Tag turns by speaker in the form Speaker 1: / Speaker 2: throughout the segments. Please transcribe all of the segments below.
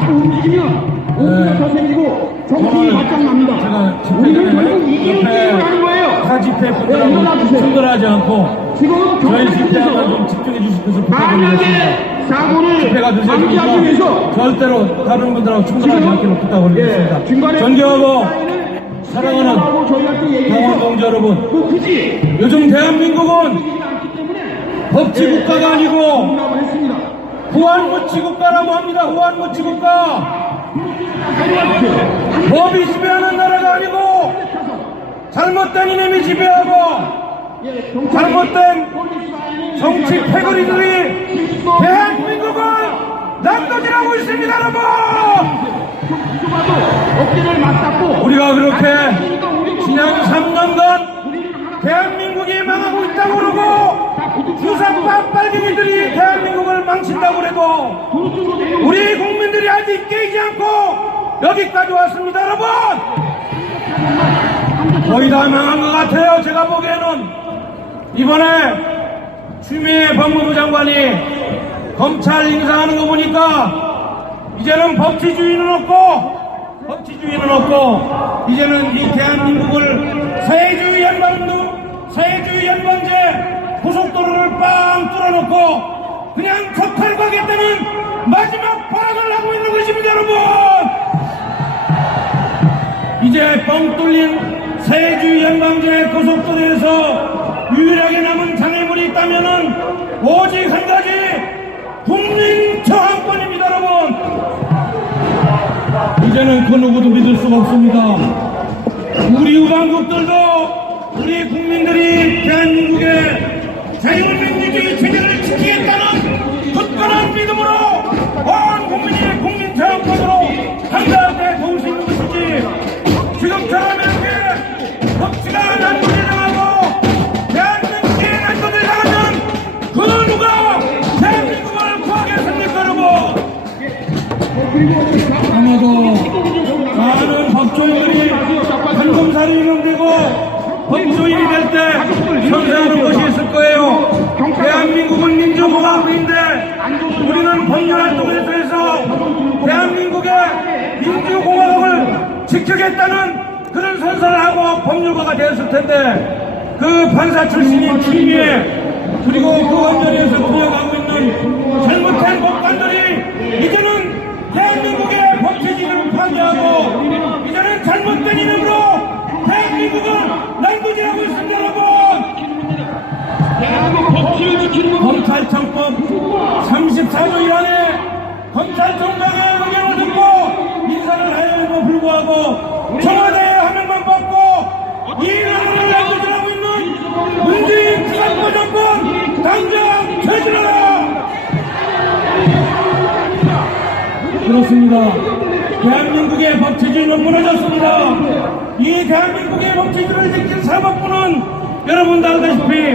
Speaker 1: 자꾸 움직이면 오해가 더 생기고 정신이 바짝 납니다.
Speaker 2: 제가
Speaker 1: 우리는 결국 이기는 게임을 하는 거예요.
Speaker 2: 타 집회
Speaker 1: 네, 일어나
Speaker 2: 분들하고
Speaker 1: 주세요.
Speaker 2: 충돌하지 않고
Speaker 1: 지금
Speaker 2: 저희 집회하고 좀
Speaker 1: 경찰에서
Speaker 2: 집중해 주실 것을 부탁드리겠습니다.
Speaker 1: 사고를
Speaker 2: 집회가
Speaker 1: 방지하기
Speaker 2: 늦어지니까
Speaker 1: 위해서
Speaker 2: 절대로 다른 분들하고 충돌하지
Speaker 1: 지금,
Speaker 2: 않기를 부탁드리겠습니다.
Speaker 1: 예, 중간에
Speaker 2: 존경하고
Speaker 1: 사인을
Speaker 2: 사랑하는
Speaker 1: 하고 저희한테 얘기해서
Speaker 2: 동원 동지 여러분,
Speaker 1: 뭐 굳이
Speaker 2: 요즘 대한민국은
Speaker 1: 이기지 않기 때문에
Speaker 2: 법치 국가가 아니고
Speaker 1: 공감을 했습니다.
Speaker 2: 후한무치 국가라고 합니다. 후한무치 국가. 법이 지배하는 나라가 아니고 잘못된 이념이 지배하고 잘못된 정치 패거리들이 대한민국을 남도질하고 있습니다, 여러분! 우리가 그렇게 지난 3년간 대한민국이 망하고 있다고 그러고 유상파 빨갱이들이 대한민국을 망친다고
Speaker 1: 내려
Speaker 2: 우리 국민들이 아직 깨지 않고 여기까지 왔습니다, 여러분! 거의 다 망한 것 같아요, 제가 보기에는. 이번에 추미애 법무부 장관이 검찰 인사하는 거 보니까 이제는 법치주의는 없고, 법치주의는 없고, 이제는 이 대한민국을 사회주의 연방도, 사회주의 연방제 고속도로를 빵 뚫어놓고, 그냥 적탈하겠다는 마지막 발악을 하고 있는 것입니다, 여러분! 이제 뻥 뚫린 세주의 연방제 고속도로에서 유일하게 남은 장애물이 있다면은 오직 한 가지 국민 저항권입니다 여러분 이제는 그 누구도 믿을 수가 없습니다 우리 우방국들도 우리 국민들이 대한민국의 자유민주주의 체제를 지키겠다는 굳건한 믿음으로 온 국민이 국민 저항권으로 한가하게 도울 수 있는 것이지 지금처럼 이렇게 법치가 난도질당하고 대한민국이 난도질당하면 그 누가 대한민국을 구하겠습니까? 여러분 아마도 많은 법조인들이 판검사로 임명되고 법조인이 될때 선사하는 것이 지키겠다는 그런 선서를 하고 법률가가 되었을 텐데 그 판사 출신인 추미애 그리고 그 원전에서 부여가고 있는 잘못된 법관들이 이제는 대한민국의 법체지를 파괴하고 그렇습니다. 대한민국의 법치주의는 무너졌습니다. 이 대한민국의 법치주의를 지킨 사법부는 여러분도 알다시피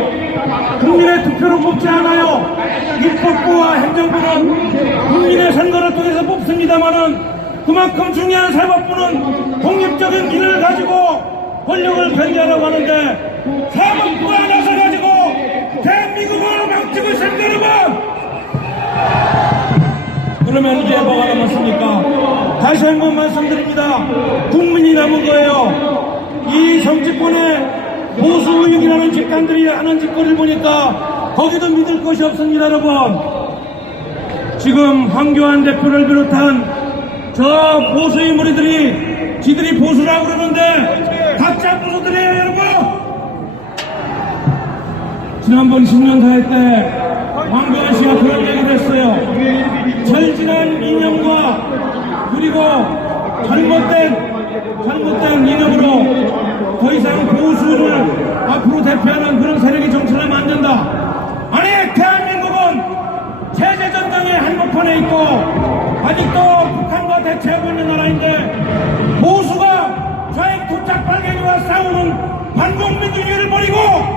Speaker 2: 국민의 투표로 뽑지 않아요. 입법부와 행정부는 국민의 선거를 통해서 뽑습니다만은 그만큼 중요한 사법부는 독립적인 길을 가지고 권력을 견제하려고 하는데 사법부가 나서가지고 대한민국을 망치고 있습니다 여러분! 그러면 이제 뭐가 남았습니까? 다시 한 번 말씀드립니다. 국민이 남은 거예요. 이 정치권의 보수 의육이라는 집단들이 하는 짓거리를 보니까 거기도 믿을 것이 없습니다, 여러분. 지금 황교안 대표를 비롯한 저 보수의 무리들이 지들이 보수라고 그러는데 가짜 보수들이에요, 여러분! 지난번 신년사회 때 황교안 씨 했어요. 철진한 이념과 그리고 잘못된 잘못된 이념으로 더 이상 보수를 앞으로 대표하는 그런 세력이 정치를 하면 안 된다. 아니 대한민국은 체제 전쟁의 한복판에 있고 아직도 북한과 대치하고 있는 나라인데 보수가 좌익 투착 빨갱이와 싸우는 반공민주주의를 버리고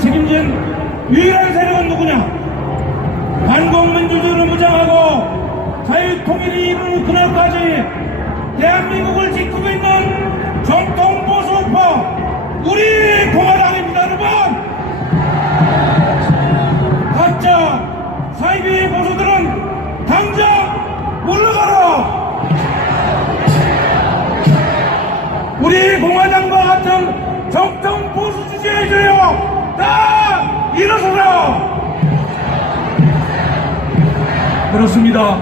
Speaker 2: 책임진 유일한 세력은 누구냐? 반공민주주의를 무장하고 자유통일이 이루는 그날까지 대한민국을 지키고 있는 정통 보수파 우리 공화당입니다 여러분 가짜 사이비 보수들은 당장 물러가라 우리 공화당 그렇습니다.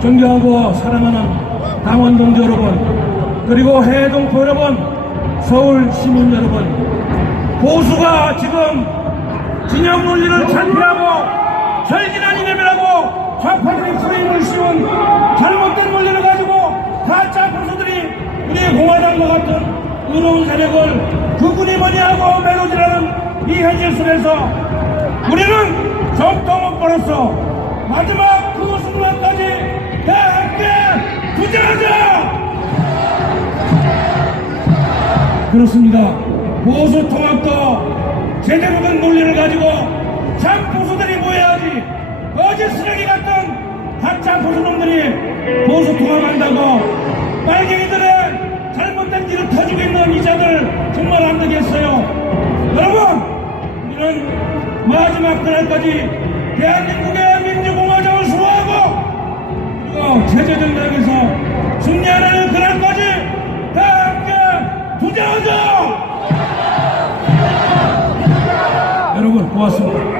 Speaker 2: 존경하고 사랑하는 당원 동지 여러분, 그리고 해동포 여러분, 서울 시민 여러분, 보수가 지금 진영 논리를 찬피하고 절기난 이념이라고 좌파들이 프레임을 씌운 잘못된 논리를 가지고 가짜 보수들이 우리 공화당과 같은 의로운 세력을 그군이 뭐냐고 매도질하는 이 현실 속에서 우리는 정통업으로서 마지막 투쟁하자! 그렇습니다. 보수 통합도 제대로 된 논리를 가지고 참 보수들이 모여야지 어제 쓰레기 같은 가짜 보수놈들이 보수 통합한다고 빨갱이들의 잘못된 일을 터지고 있는 이자들 정말 안 되겠어요. 여러분, 우리는 마지막 그날까지 대한민국의 민주공화정을 수호하고 그리고 체제정당에서 승리하는 그날까지 다 함께 투쟁하자! 여러분 고맙습니다.